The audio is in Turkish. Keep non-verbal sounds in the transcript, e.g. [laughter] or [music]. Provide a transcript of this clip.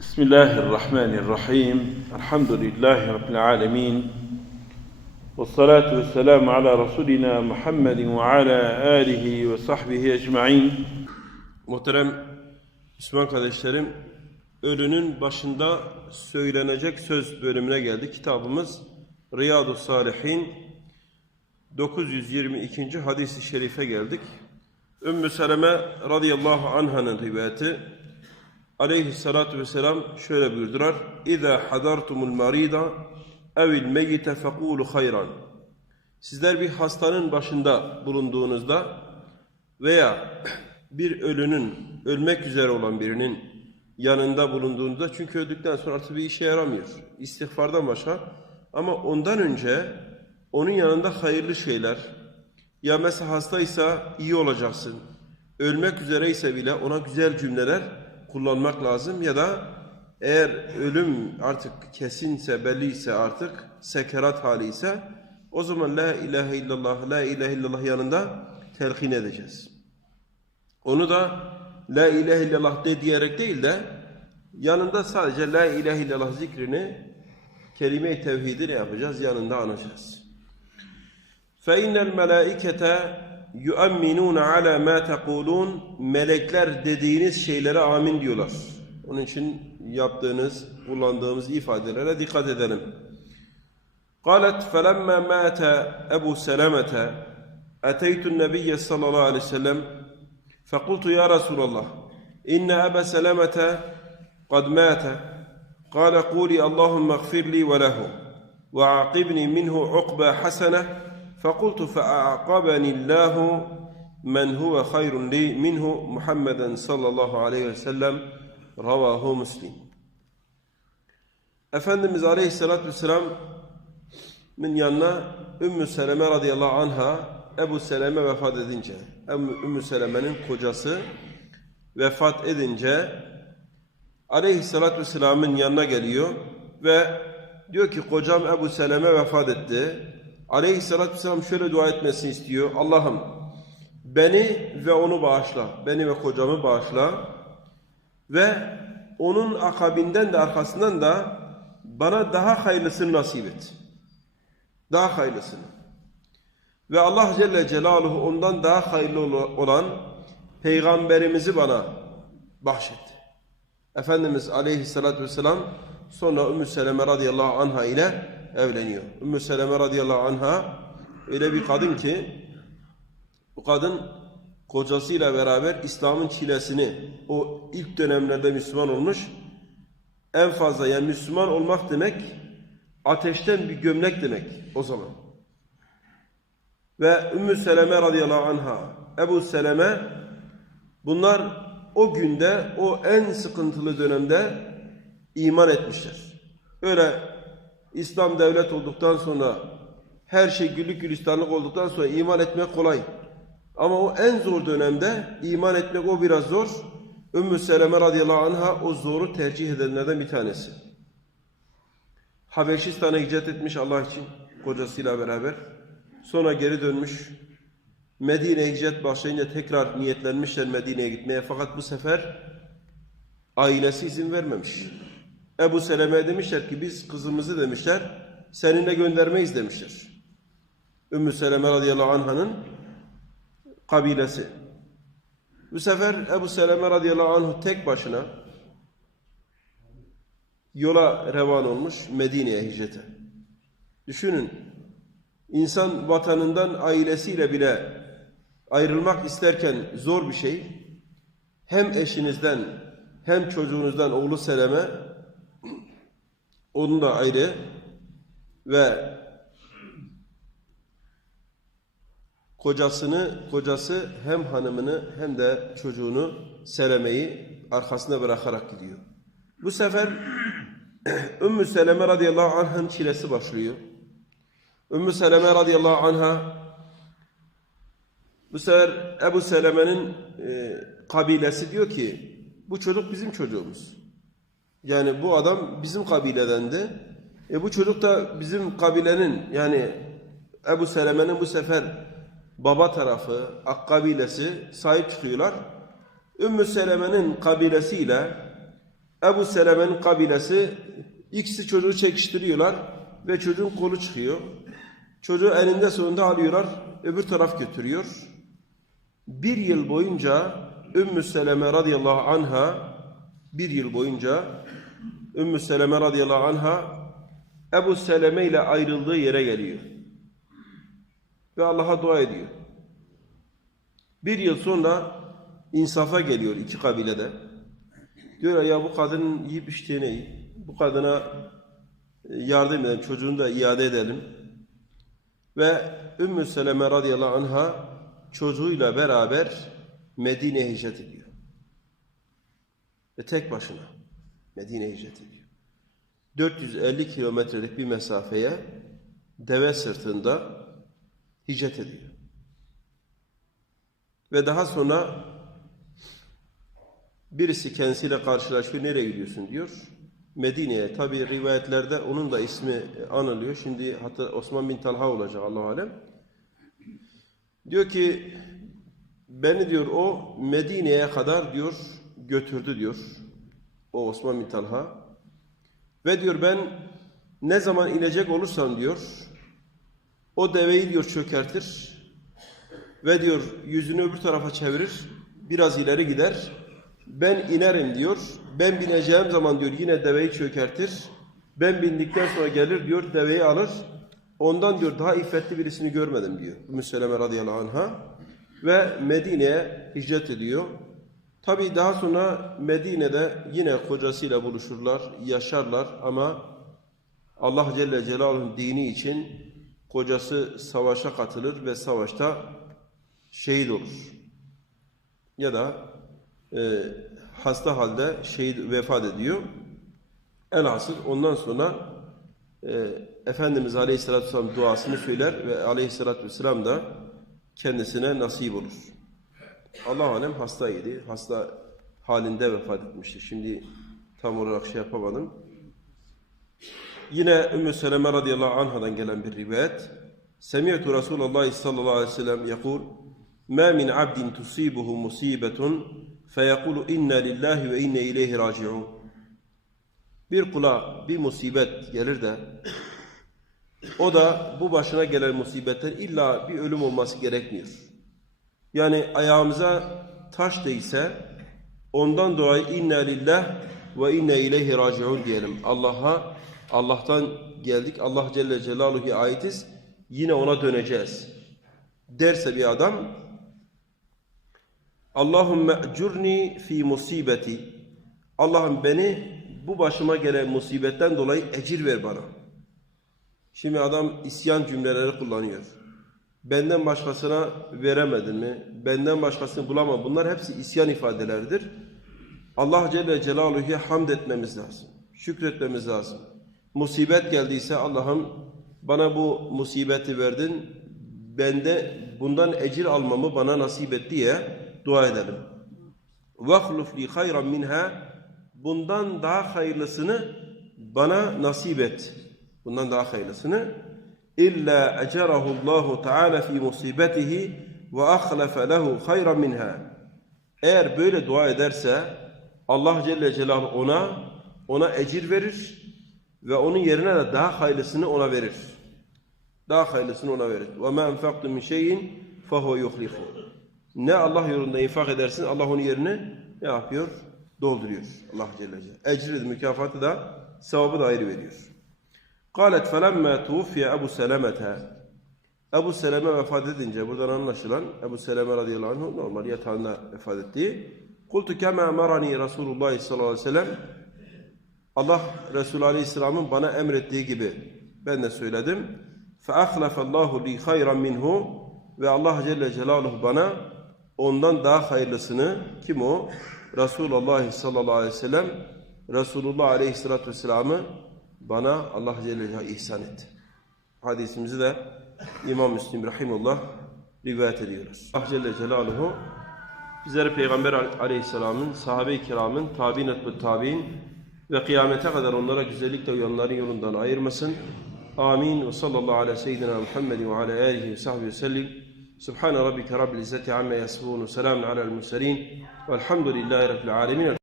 بسم الله الرحمن الرحيم الحمد لله رب العالمين والصلاة والسلام على رسولنا محمد وعلى آله وصحبه أجمعين Muhterem Müslüman kardeşlerim, ölünün başında söylenecek söz bölümüne geldi. Kitabımız Riyadu Salihin 922. hadis-i şerife geldik. Ümmü Seleme radıyallahu anh'ın rivayeti aleyhissalatu vesselam şöyle buyurdular. İza hadartumul marida evil meyyite fekulu hayran. Sizler bir hastanın başında bulunduğunuzda veya bir ölünün, ölmek üzere olan birinin yanında bulunduğunda çünkü öldükten sonra artık bir işe yaramıyor. İstiğfardan başka. Ama ondan önce onun yanında hayırlı şeyler ya mesela hastaysa iyi olacaksın. Ölmek üzereyse bile ona güzel cümleler kullanmak lazım ya da eğer ölüm artık kesinse, belliyse artık sekerat hali ise o zaman la ilahe illallah, la ilahe illallah yanında telkin edeceğiz. Onu da La ilahe illallah de diyerek değil de yanında sadece La ilahe illallah zikrini kelime-i tevhidi ne yapacağız? Yanında anacağız. فَاِنَّ الْمَلَائِكَةَ يُؤَمِّنُونَ عَلَى مَا تَقُولُونَ Melekler dediğiniz şeylere amin diyorlar. Onun için yaptığınız, kullandığımız ifadelere dikkat edelim. قالت فلما مات أبو سلمة أتيت النبي صلى الله عليه وسلم فقلت يا رسول الله إن أبا سلمة قد مات قال قولي اللهم اغفر لي وله وعاقبني منه عقبى حسنة فقلت فأعقبني الله من هو خير لي منه محمدا صلى الله عليه وسلم رواه مسلم Efendimiz Aleyhisselatü Vesselam'ın yanına Ümmü Seleme radıyallahu anha Ebu Seleme vefat edince, Ümmü Seleme'nin kocası vefat edince Aleyhisselatü Vesselam'ın yanına geliyor ve diyor ki kocam Ebu Seleme vefat etti. Aleyhisselatü Vesselam şöyle dua etmesini istiyor. Allah'ım beni ve onu bağışla. Beni ve kocamı bağışla. Ve onun akabinden de arkasından da bana daha hayırlısını nasip et. Daha hayırlısını. Ve Allah Celle Celaluhu ondan daha hayırlı olan peygamberimizi bana bahşetti. Efendimiz Aleyhisselatü Vesselam sonra Ümmü Seleme radıyallahu anha ile evleniyor. Ümmü Seleme radıyallahu anha öyle bir kadın ki bu kadın kocasıyla beraber İslam'ın çilesini o ilk dönemlerde Müslüman olmuş en fazla yani Müslüman olmak demek ateşten bir gömlek demek o zaman. Ve Ümmü Seleme radıyallahu anha, Ebu Seleme bunlar o günde o en sıkıntılı dönemde iman etmişler. Öyle İslam devlet olduktan sonra her şey güllük gülistanlık olduktan sonra iman etmek kolay. Ama o en zor dönemde iman etmek o biraz zor. Ümmü Seleme radıyallahu anha o zoru tercih edenlerden bir tanesi. Habeşistan'a hicret etmiş Allah için kocasıyla beraber. Sonra geri dönmüş. Medine'ye hicret başlayınca tekrar niyetlenmişler Medine'ye gitmeye. Fakat bu sefer ailesi izin vermemiş. Ebu Seleme demişler ki biz kızımızı demişler seninle göndermeyiz demişler. Ümmü Seleme radıyallahu anh'ın kabilesi. Bu sefer Ebu Seleme radıyallahu anh tek başına yola revan olmuş Medine'ye hicrete. Düşünün insan vatanından ailesiyle bile ayrılmak isterken zor bir şey. Hem eşinizden hem çocuğunuzdan oğlu Seleme onun da ayrı ve kocasını, kocası hem hanımını hem de çocuğunu Seleme'yi arkasına bırakarak gidiyor. Bu sefer [clears throat] Ümmü Seleme radıyallahu anh'ın çilesi başlıyor. Ümmü Seleme radıyallahu anha bu sefer Ebu Seleme'nin e, kabilesi diyor ki bu çocuk bizim çocuğumuz. Yani bu adam bizim kabiledendi. E bu çocuk da bizim kabilenin yani Ebu Seleme'nin bu sefer baba tarafı, Ak kabilesi sahip çıkıyorlar. Ümmü Seleme'nin kabilesiyle Ebu Seleme'nin kabilesi ikisi çocuğu çekiştiriyorlar ve çocuğun kolu çıkıyor. Çocuğu elinde sonunda alıyorlar, öbür taraf götürüyor. Bir yıl boyunca Ümmü Seleme radıyallahu anha bir yıl boyunca Ümmü Seleme radıyallahu anha Ebu Seleme ile ayrıldığı yere geliyor. Ve Allah'a dua ediyor. Bir yıl sonra insafa geliyor iki kabilede. Diyor ya bu kadının yiyip içtiğini. Bu kadına e, yardım edelim, çocuğunu da iade edelim. Ve Ümmü Seleme radıyallahu anha çocuğuyla beraber Medine'ye hicret ediyor. Ve tek başına Medine'ye hicret ediyor. 450 kilometrelik bir mesafeye deve sırtında hicret ediyor. Ve daha sonra birisi kendisiyle karşılaşıyor. Nereye gidiyorsun diyor. Medine'ye. Tabi rivayetlerde onun da ismi anılıyor. Şimdi hatta Osman bin Talha olacak Allah alem. Diyor ki beni diyor o Medine'ye kadar diyor götürdü diyor. O Osman bin Talha. Ve diyor ben ne zaman inecek olursam diyor o deveyi diyor çökertir ve diyor yüzünü öbür tarafa çevirir biraz ileri gider ben inerim diyor ben bineceğim zaman diyor yine deveyi çökertir ben bindikten sonra gelir diyor deveyi alır ondan diyor daha iffetli birisini görmedim diyor Ümmü Seleme radıyallahu anha ve Medine'ye hicret ediyor Tabi daha sonra Medine'de yine kocasıyla buluşurlar, yaşarlar ama Allah Celle Celaluhu'nun dini için kocası savaşa katılır ve savaşta şehit olur. Ya da e, hasta halde şehit vefat ediyor. Elhasıl ondan sonra e, Efendimiz Aleyhisselatü Vesselam duasını söyler ve Aleyhisselatü Vesselam da kendisine nasip olur. Allah alem hastaydı. Hasta halinde vefat etmişti. Şimdi tam olarak şey yapamadım. Yine Ümmü Seleme radıyallahu anhadan gelen bir rivayet. Semi'tu Resulullah sallallahu aleyhi ve sellem yakul min abdin tusibuhu musibetun feyekulu inna lillahi ve inne ileyhi raciun. Bir kula bir musibet gelir de o da bu başına gelen musibetten illa bir ölüm olması gerekmiyor. Yani ayağımıza taş değse ondan dolayı inna lillah ve inne ileyhi raciun diyelim. Allah'a Allah'tan geldik. Allah Celle Celaluhu'ya aitiz. Yine ona döneceğiz. Derse bir adam Allahümme ecurni fi musibeti Allah'ım beni bu başıma gelen musibetten dolayı ecir ver bana. Şimdi adam isyan cümleleri kullanıyor. Benden başkasına veremedin mi? Benden başkasını bulamam. Bunlar hepsi isyan ifadeleridir. Allah Celle Celaluhu'ya hamd etmemiz lazım. Şükretmemiz lazım. Musibet geldiyse Allah'ım bana bu musibeti verdin. Ben de bundan ecir almamı bana nasip et diye dua edelim. وَخْلُفْ لِي خَيْرًا minha Bundan daha hayırlısını bana nasip et. Bundan daha hayırlısını illa ecerahu Allahu Teala fi musibetihi ve ahlafa lehu hayran minha. Eğer böyle dua ederse Allah Celle Celaluhu ona ona ecir verir ve onun yerine de daha hayırlısını ona verir. Daha hayırlısını ona verir. Ve ma enfaqtu min şeyin fehuve yuhlifu. Ne Allah yolunda infak edersin Allah onun yerini ne yapıyor? Dolduruyor. Allah Celle Celaluhu. Ecri de mükafatı da sevabı da ayrı veriyor. قالت فلما توفي Ebu Seleme'te Ebu Seleme vefat edince buradan anlaşılan Ebu Seleme radıyallahu anh normal yatağında vefat etti. Kultu kema emarani Resulullah sallallahu aleyhi ve sellem Allah Resulü aleyhisselamın bana emrettiği gibi ben de söyledim. فَاَخْلَفَ اللّٰهُ لِي خَيْرًا minhu Ve Allah Celle Celaluhu bana ondan daha hayırlısını kim o? Resulullah sallallahu aleyhi ve sellem Resulullah aleyhissalatü vesselam'ı bana Allah Celle Celaluhu ihsan etti. Hadisimizi de İmam Müslim Rahimullah rivayet ediyoruz. Allah Celle Celaluhu bizleri Peygamber Aleyhisselam'ın, sahabe-i kiramın, tabi'in etbü tabi'in ve kıyamete kadar onlara güzellikle uyanların yolundan ayırmasın. Amin. Ve sallallahu ala seyyidina Muhammedin ve ala alihi ve sahbihi ve sellim. Subhane rabbike rabbil izzeti amme yasifun. Selamun alel murselin. Velhamdülillahi rabbil alemin.